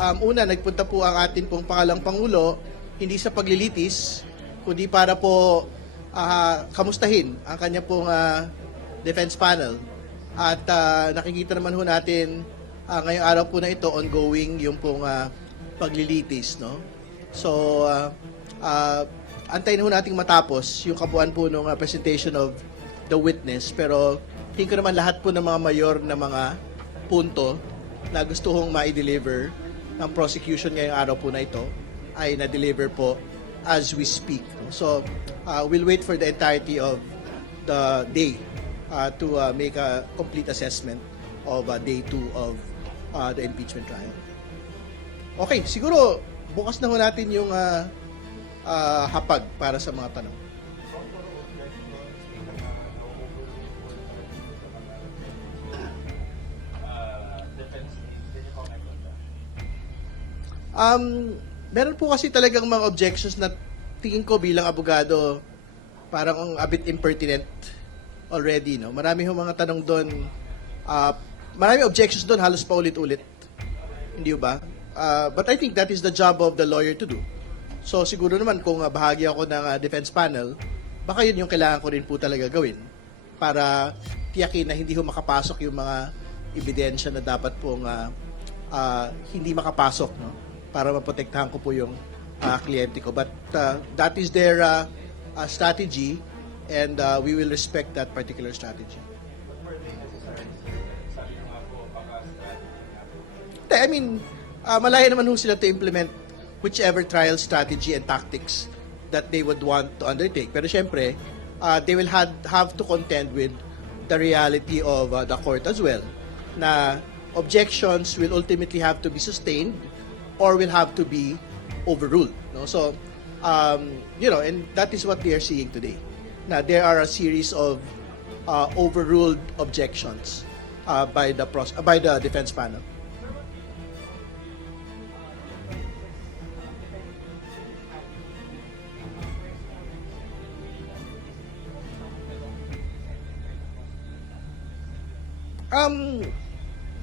una, nagpunta po ang atin pong pangalang Pangulo, hindi sa paglilitis, kundi para po kamustahin ang kanya pong defense panel. At nakikita naman ho natin ngayong araw po na ito, ongoing yung pong paglilitis. No? So, antayin ho nating matapos yung kabuuan po ng presentation of the witness. Pero tingin ko naman lahat po ng mga mayor na mga punto na gusto hong ma-deliver ng prosecution ngayong araw po na ito ay na-deliver po as we speak. So, we'll wait for the entirety of the day to make a complete assessment of day 2 of the impeachment trial. Okay, siguro bukas na ho natin yung hapag para sa mga tanong. Meron po kasi talagang mga objections na tingin ko bilang abogado parang a bit impertinent already, no? Marami ho mga tanong doon, marami objections doon, halos pa ulit-ulit. Hindi ba? But I think that is the job of the lawyer to do. So siguro naman kung bahagi ako ng defense panel, baka yun yung kailangan ko rin po talaga gawin para tiyakin na hindi ho makapasok yung mga ebidensya na dapat pong hindi makapasok, no? Para maprotektahan ko po yung kliyente ko. But that is their strategy, and we will respect that particular strategy. I mean, malaya naman ho sila to implement whichever trial strategy and tactics that they would want to undertake. Pero syempre, they will have to contend with the reality of the court as well, na objections will ultimately have to be sustained or will have to be overruled. No? So, and that is what they are seeing today. Now, there are a series of overruled objections by the defense panel.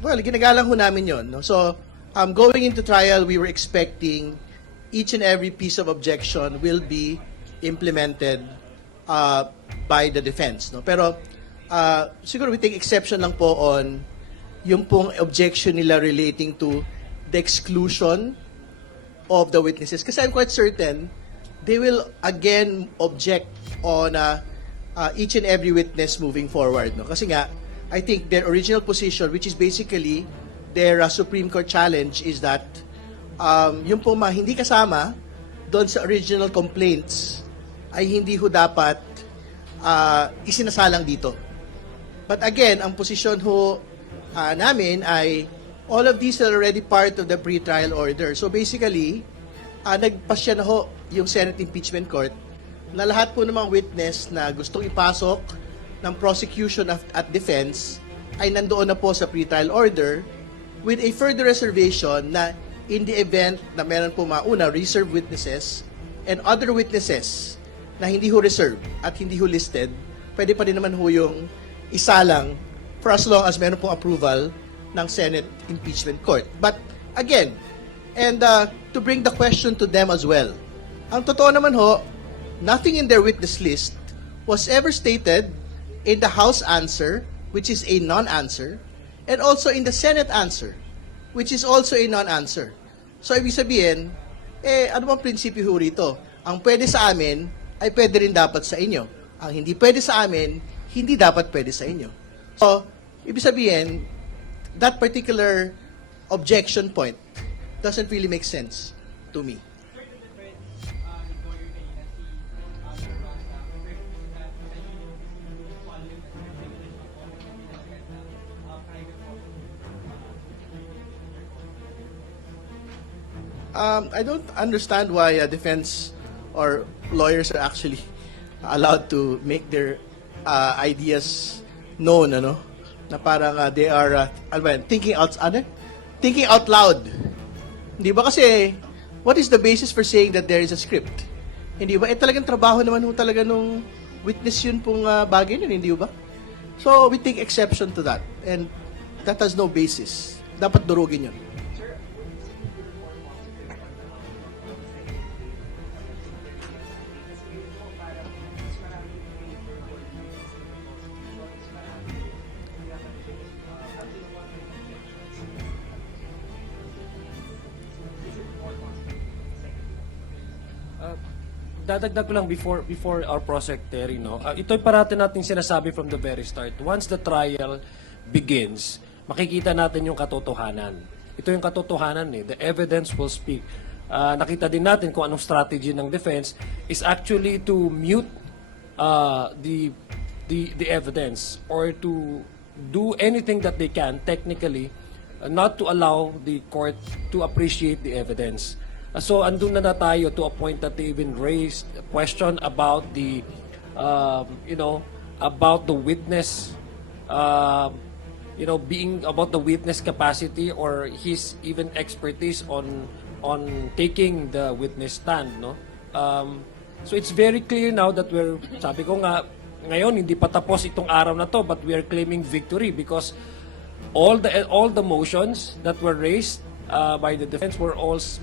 Well, ginagalang ho namin yun. No? So, going into trial, we were expecting each and every piece of objection will be implemented by the defense. No? Pero, siguro we take exception lang po on yung pong objection nila relating to the exclusion of the witnesses. Kasi I'm quite certain they will again object on each and every witness moving forward. No? Kasi nga, I think their original position, which is basically their Supreme Court challenge, is that yung po hindi kasama doon sa original complaints ay hindi ho dapat isinasalang dito. But again, ang posisyon ho namin ay all of these are already part of the pre-trial order. So basically, nagpasya na ho yung Senate Impeachment Court na lahat po ng mga witness na gustong ipasok ng prosecution at defense ay nandoon na po sa pre-trial order, with a further reservation na in the event na meron po mauna reserved witnesses and other witnesses na hindi ho reserved at hindi ho listed, pwede pa rin naman ho yung isalang for as long as meron pong approval ng Senate Impeachment Court. But again, and to bring the question to them as well, ang totoo naman ho, nothing in their witness list was ever stated in the House answer, which is a non-answer, and also in the Senate answer, which is also a non-answer. So, ibig sabihin, ano bang prinsipyo ho rito? Ang pwede sa amin, ay pwede rin dapat sa inyo. Ang hindi pwede sa amin, hindi dapat pwede sa inyo. So, ibig sabihin, that particular objection point doesn't really make sense to me. I don't understand why defense or lawyers are actually allowed to make their ideas known, ano? Na parang they are thinking out loud. Hindi ba kasi what is the basis for saying that there is a script? Hindi ba? Talagang trabaho naman ho talaga nung witness yun pong bagay yun, hindi ba? So we take exception to that, and that has no basis. Dapat durugin yun. dadagdag ko lang before our prosecutary, no? Ito'y parati natin sinasabi from the very start. Once the trial begins, makikita natin yung katotohanan. Ito yung katotohanan eh. The evidence will speak. Nakita din natin kung anong strategy ng defense is actually to mute the evidence or to do anything that they can technically not to allow the court to appreciate the evidence. So andun na tayo to a point that they even raised a question about the about the witness being about the witness capacity or his even expertise on taking the witness stand, no? So it's very clear now that sabi ko nga ngayon hindi pa tapos itong araw na to, but we are claiming victory because all the motions that were raised by the defense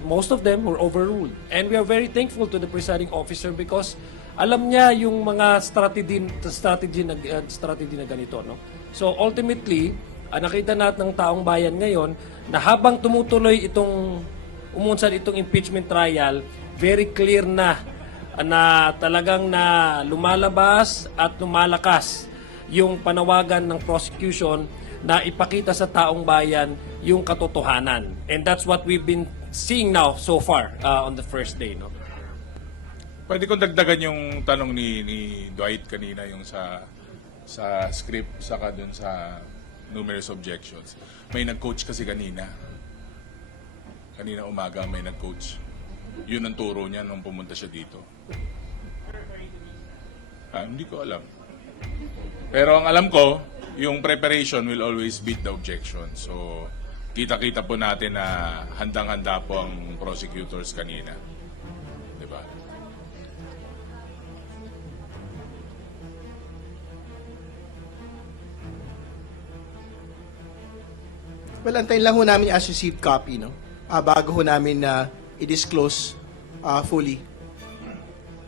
most of them were overruled, and we are very thankful to the presiding officer because alam niya yung mga strategy na ganito, no? So ultimately, nakita natin ng taong bayan ngayon na habang tumutuloy umunsad itong impeachment trial, very clear na talagang na lumalabas at lumalakas yung panawagan ng prosecution na ipakita sa taong bayan yung katotohanan. And that's what we've been seeing now so far on the first day, no? Pwede kong dagdagan yung tanong ni Dwight kanina, yung sa script, saka dun sa numerous objections. May nag-coach kasi kanina. Kanina umaga may nag-coach. Yun ang turo niya nung pumunta siya dito. Hindi ko alam. Pero ang alam ko, yung preparation will always beat the objection. So, kita-kita po natin na handang-handa po ang prosecutors kanina. Diba? Well, antayin lang ho namin as received copy, no? Bago ho namin i-disclose fully.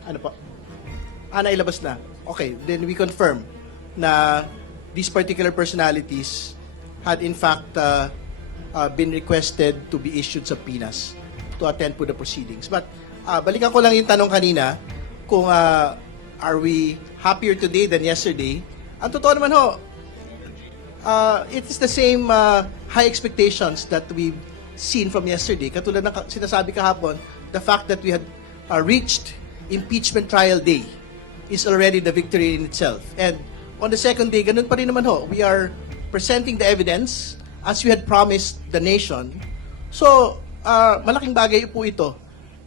Ano po? Nailabas na. Okay, then we confirm na these particular personalities had in fact been requested to be issued subpoenas to attend po the proceedings. But balikan ko lang yung tanong kanina kung are we happier today than yesterday. Ang totoo naman ho, it is the same high expectations that we've seen from yesterday. Katulad ng sinasabi kahapon, the fact that we had reached impeachment trial day is already the victory in itself. And on the second day, ganun pa rin naman ho. We are presenting the evidence as we had promised the nation. So, malaking bagay po ito.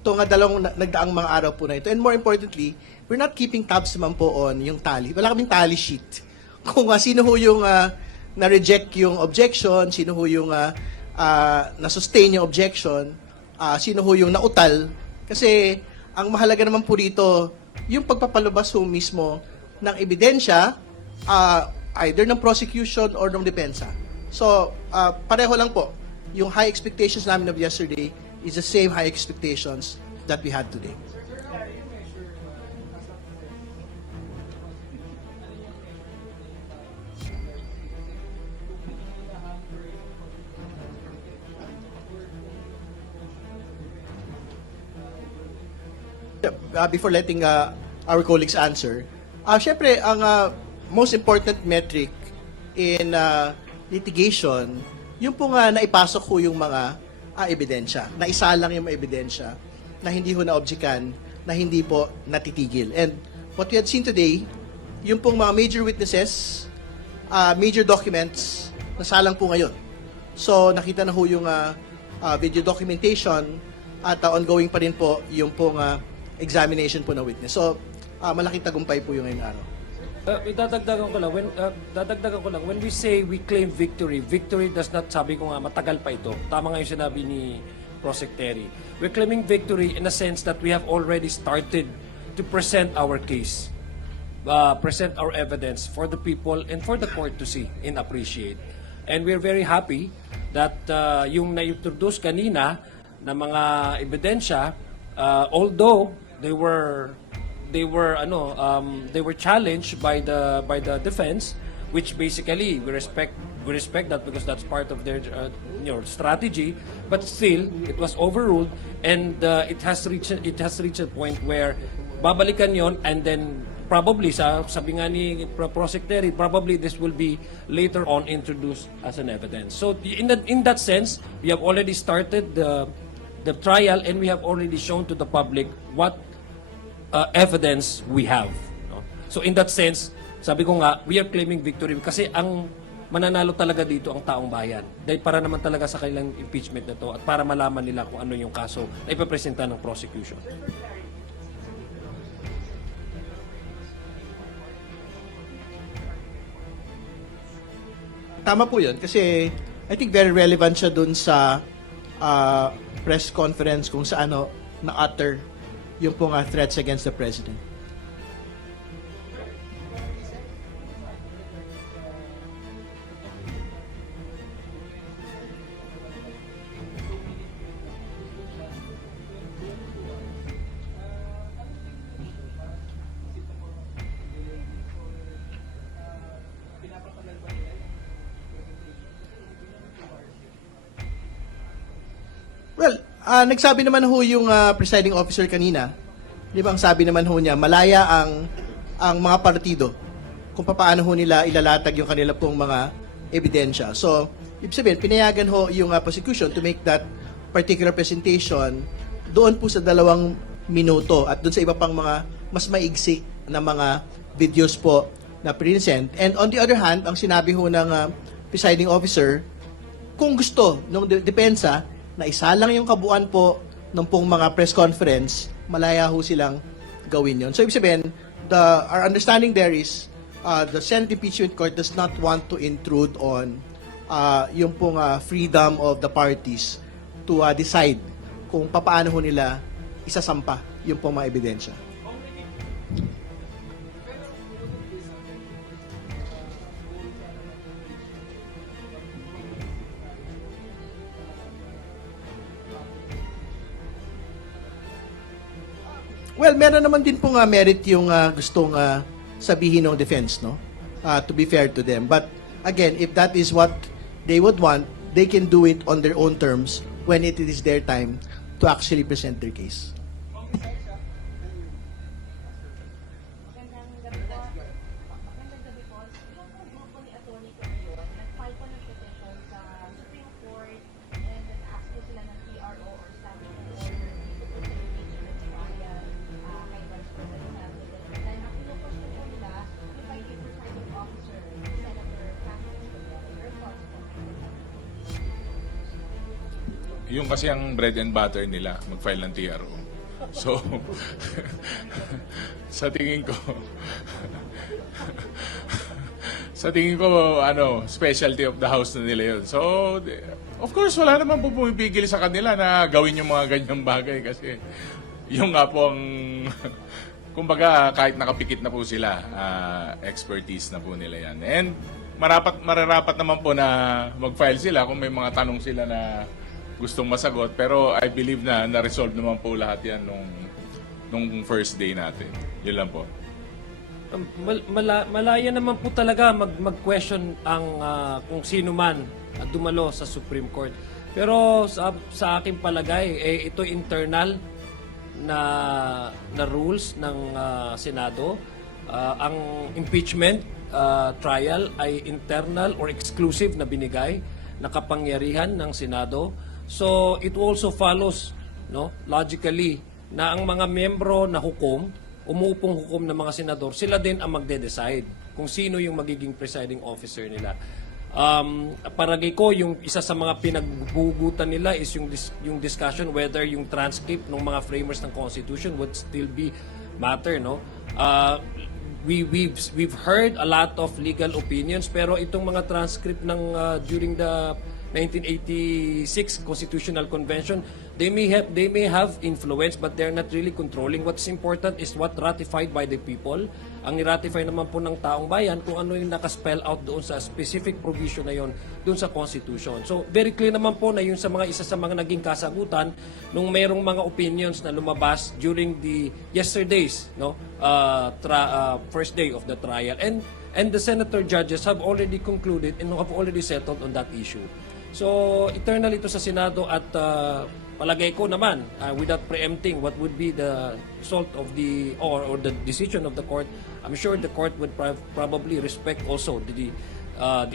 Itong dalawang nagdaang mga araw po na ito. And more importantly, we're not keeping tabs naman po on yung tally. Wala kaming tally sheet. Kung sino ho yung na-reject yung objection, sino ho yung na-sustain yung objection, sino ho yung nautal. Kasi, ang mahalaga naman po dito, yung pagpapalabas ho mismo ng ebidensya, either ng prosecution or ng depensa. So, pareho lang po. Yung high expectations namin of yesterday is the same high expectations that we had today. Before letting our colleagues answer, syempre, ang most important metric in litigation, yung po nga naipasok ho yung mga ebidensya, na isa lang yung mga ebidensya, na hindi ho na-objectan, na hindi po natitigil. And what we had seen today, yung pong mga major witnesses, major documents, nasalang po ngayon. So, nakita na ho yung video documentation at ongoing pa rin po yung pong examination po ng witness. So, malaking tagumpay po yung ngayong araw. Dadagdagan ko lang, when we say we claim victory does not, sabi ko nga, matagal pa ito. Tama nga yung sinabi ni Prosecretary. We're claiming victory in a sense that we have already started to present our case, present our evidence for the people and for the court to see and appreciate. And we're very happy that yung na-introduce kanina na mga ebidensya, although they were challenged by the defense, which basically we respect that because that's part of their strategy, but still it was overruled, and it has reached a point where babalikan yon, and then probably sabi nga ni Secretary, probably this will be later on introduced as an evidence. So in that sense, we have already started the trial, and we have already shown to the public what evidence we have. No? So in that sense, sabi ko nga, we are claiming victory kasi ang mananalo talaga dito ang taong bayan. Dahil para naman talaga sa kailang impeachment na to at para malaman nila kung ano yung kaso na ipapresenta ng prosecution. Tama po yun kasi I think very relevant siya dun sa press conference kung saan na-utter yung pong threats against the President. Well, nagsabi naman ho yung presiding officer kanina, di ba ang sabi naman ho niya, malaya ang mga partido kung paano ho nila ilalatag yung kanila pong mga ebidensya. So, ibig sabihin, pinayagan ho yung prosecution to make that particular presentation doon po sa 2 minuto at doon sa iba pang mga mas maigsi na mga videos po na present. And on the other hand, ang sinabi ho ng presiding officer, kung gusto ng depensa, na isa lang yung kabuuan po ng pong mga press conference, malaya ho silang gawin yon. So, ibig sabihin, our understanding there is the Senate Impeachment Court does not want to intrude on yung pong freedom of the parties to decide kung paano ho nila isasampa yung pong mga ebidensya. Well, meron naman din pong merit yung gustong sabihin ng defense, no? To be fair to them. But again, if that is what they would want, they can do it on their own terms when it is their time to actually present their case. Magandang gabi po. Yung grupo ni Atty. Torion, nag-file po ng petition sa Supreme Court and nag-ask po sila ng PRO or standing order dito po sa impeachment trial kay Vice President Sanders. Dahil ang pinupush po nila yung kay the presiding officer, Senator Catherine Escudero. Your thoughts po? Yung kasi ang bread and butter nila, mag-file ng TRO. So, sa tingin ko, specialty of the house na nila yun. So, of course, wala naman po pumipigil sa kanila na gawin yung mga ganyang bagay kasi yung nga po ang, kumbaga, kahit nakapikit na po sila, expertise na po nila yan. And mararapat naman po na mag-file sila kung may mga tanong sila na gustong masagot, pero I believe na na-resolve naman po lahat yan nung first day natin. Yun lang po. Malaya naman po talaga mag-question ang kung sino man at dumalo sa Supreme Court. Pero sa aking palagay, ito internal na rules ng Senado. Ang impeachment trial ay internal or exclusive na binigay na kapangyarihan ng Senado. So it also follows, no, logically, na ang mga membro na hukom, umuupong hukom ng mga senador, sila din ang magde-decide kung sino yung magiging presiding officer nila. Paragay ko, yung isa sa mga pinagbugutan nila is yung discussion whether yung transcript ng mga framers ng Constitution would still be matter, no? We've heard a lot of legal opinions, pero itong mga transcript ng during the 1986 Constitutional Convention, they may have influence, but they're not really controlling. What's important is what ratified by the people. Ang i-ratify naman po ng taong bayan kung ano yung nakaspell out doon sa specific provision na yon doon sa Constitution. So very clear naman po na yung isa sa mga naging kasagutan nung mayroong mga opinions na lumabas during the yesterday's first day of the trial, and the senator judges have already concluded and have already settled on that issue. So, eternal ito sa Senado at palagay ko naman, without preempting what would be the result of the or the decision of the court, I'm sure the court would probably respect also the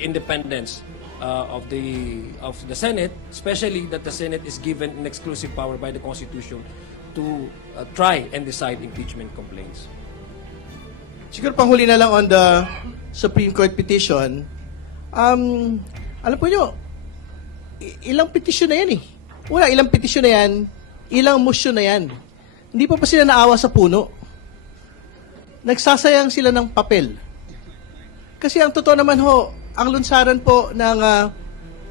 independence of the Senate, especially that the Senate is given an exclusive power by the Constitution to try and decide impeachment complaints. Siguro panghuli na lang on the Supreme Court petition. Alam po nyo, ilang petition na yan eh. Una, ilang petition na yan, ilang motion na yan. Hindi pa sila naawa sa puno. Nagsasayang sila ng papel. Kasi ang totoo naman ho, ang lunsaran po ng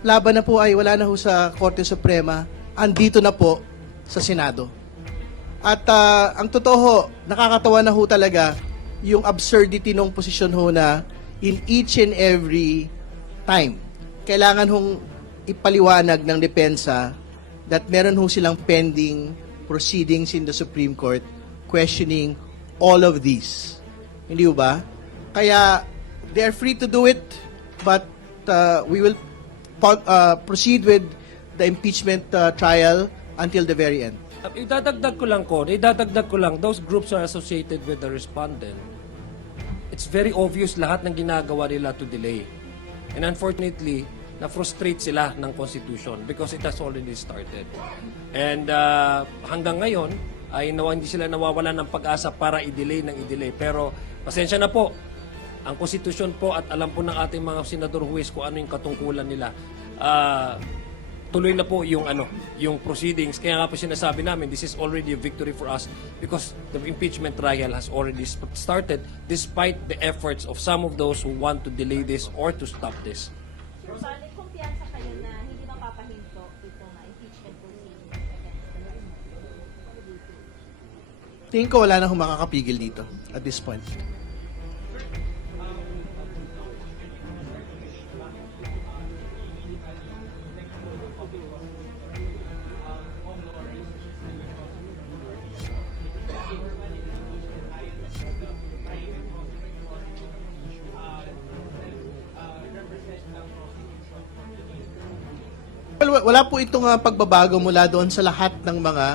laban na po ay wala na ho sa Korte Suprema, andito na po sa Senado. At ang totoo ho, nakakatawa na ho talaga yung absurdity ng posisyon ho na in each and every time, kailangan hong ipaliwanag ng depensa that meron ho silang pending proceedings in the Supreme Court questioning all of these. Hindi ba? Kaya they are free to do it, but we will proceed with the impeachment trial until the very end. Idadagdag ko lang, those groups are associated with the respondent. It's very obvious lahat ng ginagawa nila to delay. And unfortunately, na-frustrate sila ng Constitution because it has already started. And hanggang ngayon, ay hindi sila nawawalan ng pag-asa para i-delay. Pero pasensya na po, ang Constitution po at alam po ng ating mga senador huwes kung ano yung katungkulan nila. Tuloy na po yung proceedings. Kaya nga po sinasabi namin, this is already a victory for us because the impeachment trial has already started despite the efforts of some of those who want to delay this or to stop this. So, may kumpiyansa kayo na hindi mapapahinto ito na impeachment proceedings against Tingin ko wala na hong makakapigil dito at this point. Well, wala po itong pagbabago mula doon sa lahat ng mga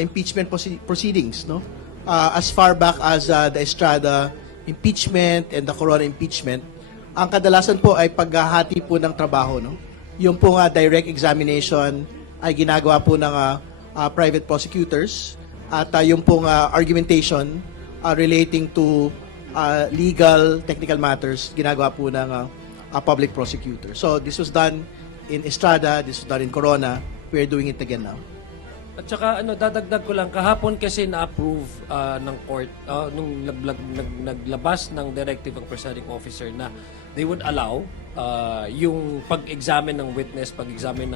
impeachment proceedings, no? As far back as the Estrada impeachment and the Corona impeachment, ang kadalasan po ay paghahati po ng trabaho, no? Yung po direct examination ay ginagawa po ng private prosecutors at yung pong argumentation relating to legal technical matters ginagawa po ng public prosecutor. So this was done in Estrada, this was done in Corona. We're doing it again now. At saka dadagdag ko lang, kahapon kasi na-approve ng court, nung naglabas ng directive ang presiding officer na they would allow yung pag-examine ng witness, pag-examine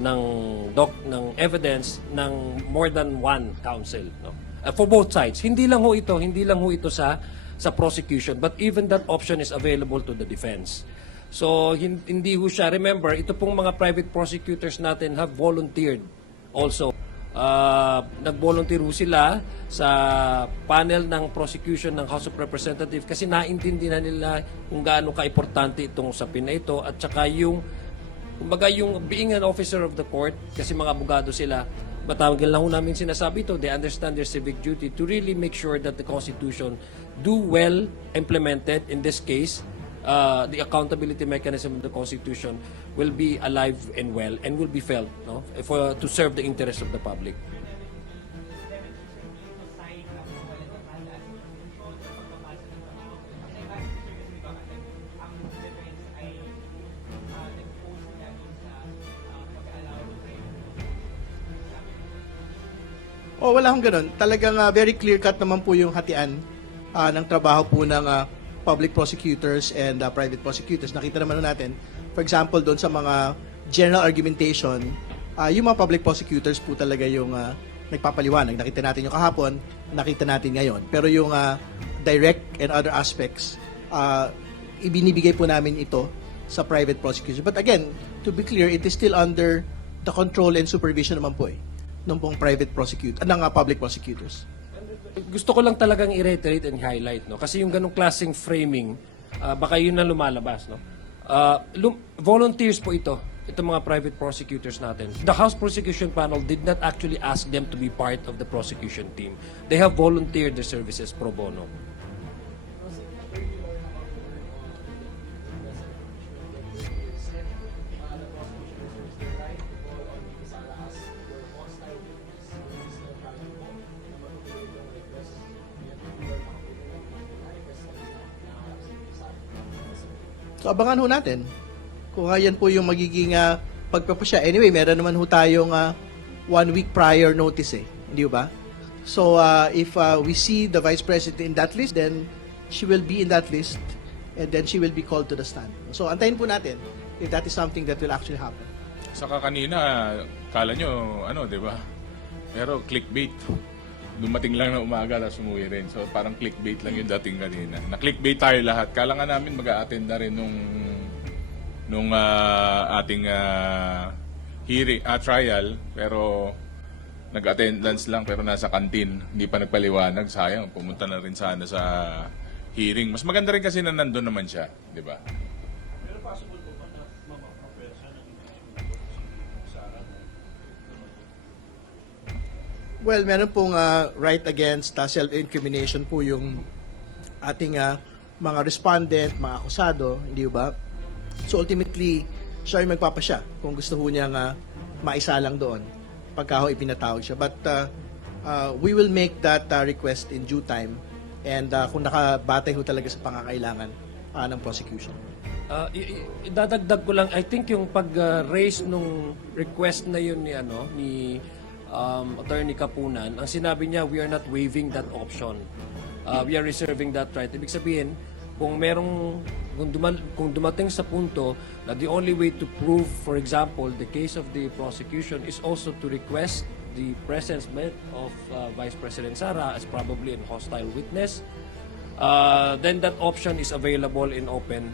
ng evidence ng more than one counsel, no? For both sides. Hindi lang ho ito sa prosecution, but even that option is available to the defense. So, hindi ho siya. Remember, ito pong mga private prosecutors natin have volunteered also. Nag-volunteer ho sila sa panel ng prosecution ng House of Representatives kasi naintindihan nila kung gaano ka-importante itong usapin na ito at saka yung being an officer of the court, kasi mga abogado sila, matawagin lang ho namin sinasabi ito, they understand their civic duty to really make sure that the Constitution do well implemented. In this case, the accountability mechanism of the Constitution will be alive and well and will be felt, no, to serve the interests of the public. Oh, wala akong ganun. Talagang very clear-cut naman po yung hatian ng trabaho po ng public prosecutors and private prosecutors. Nakita naman natin, for example, doon sa mga general argumentation, yung mga public prosecutors po talaga yung nagpapaliwanag. Nakita natin yung kahapon, nakita natin ngayon. Pero yung direct and other aspects, ibinibigay po namin ito sa private prosecutors. But again, to be clear, it is still under the control and supervision naman po ng pong private prosecutor, ng public prosecutors. Gusto ko lang talagang i-reiterate and highlight, no? Kasi yung ganong klaseng framing, baka yun na lumalabas, no? Volunteers po ito. itong mga private prosecutors natin, the House Prosecution Panel did not actually ask them to be part of the prosecution team. They have volunteered their services pro bono. So abangan ho natin kung yan po yung magiging pagpapasya. Anyway, meron naman ho tayong 1 week prior notice hindi ba? So if we see the Vice President in that list, then she will be in that list and then she will be called to the stand. So antayin po natin if that is something that will actually happen. Saka kanina, kala nyo, di ba? Pero clickbait. Dumating lang na umaga tapos umuwi rin. So parang clickbait lang yung dating kanina. Na-clickbait tayo lahat. Kala nga namin mag-a-attend na rin nung ating hearing, trial. Pero nag-attendance lang pero nasa kantin. Hindi pa nagpaliwanag. Sayang, pumunta na rin sana sa hearing. Mas maganda rin kasi na nandun naman siya. Di ba? Well, meron pong right against self-incrimination po yung ating mga respondent, mga akusado, hindi ba? So ultimately, siya yung magpapasya kung gusto ho niya maisa lang doon pagka ho ipinatawag siya. But we will make that request in due time and kung nakabatay ho talaga sa pangangailangan ng prosecution. Idadagdag ko lang, I think yung pag-raise nung request na yun ni Attorney Kapunan, ang sinabi niya, we are not waiving that option. We are reserving that right. Ibig sabihin, kung dumating sa punto na the only way to prove, for example, the case of the prosecution is also to request the presence of Vice President Sara as probably a hostile witness, then that option is available and open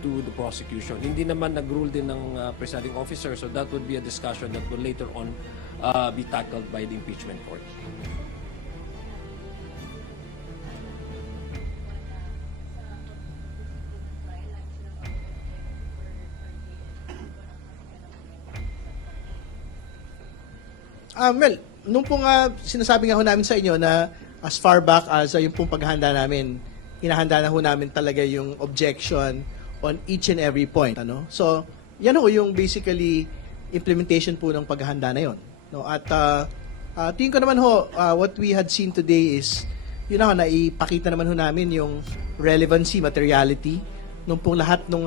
to the prosecution. Hindi naman nag-rule din ng presiding officer, so that would be a discussion that will later on be tackled by the impeachment court. Well, nung pong sinasabi nga ho namin sa inyo na as far back as yung pong paghahanda namin, hinahanda na ho namin talaga yung objection on each and every point. So, yan ho yung basically implementation po ng paghahanda na yon. No? At tingin ko naman ho, what we had seen today is, yun na naipakita naman ho namin yung relevancy, materiality, nung pong lahat ng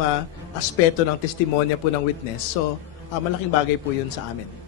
aspeto ng testimonya po ng witness. So, malaking bagay po yun sa amin.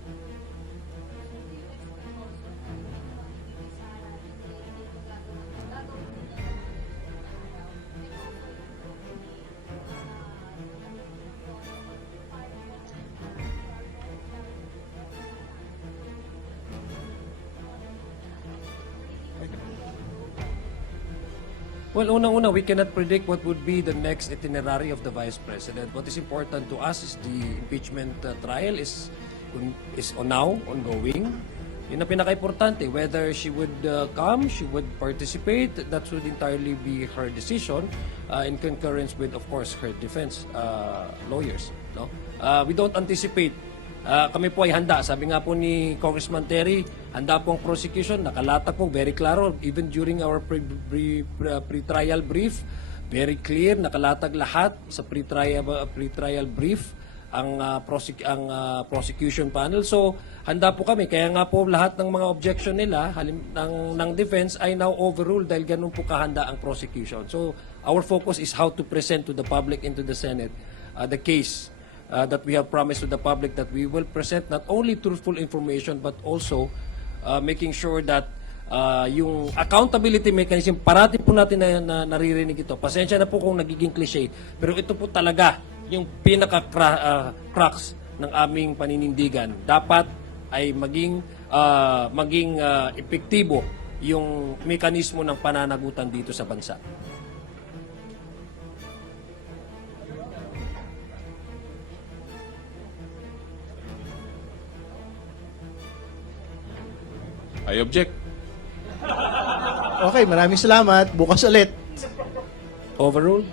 Well, unang-una, we cannot predict what would be the next itinerary of the Vice President. What is important to us is the impeachment trial is now ongoing. Yun ang pinaka-importante. Whether she would come, she would participate, that should entirely be her decision in concurrence with, of course, her defense lawyers. No? We don't anticipate. Kami po ay handa. Sabi nga po ni Congressman Terry, handa po ang prosecution. Nakalatag po, very klaro. Even during our pre-trial brief, very clear, nakalatag lahat sa pre-trial brief ang prosecution panel. So, handa po kami. Kaya nga po lahat ng mga objection nila ng defense ay now overruled dahil ganun po kahanda ang prosecution. So, our focus is how to present to the public and to the Senate the case that we have promised to the public, that we will present not only truthful information but also making sure that yung accountability mechanism, parati po natin na naririnig ito. Pasensya na po kung nagiging cliche, pero ito po talaga yung pinaka-crux ng aming paninindigan. Dapat ay maging epektibo yung mekanismo ng pananagutan dito sa bansa. I object. Okay, maraming salamat. Bukas ulit. Overruled?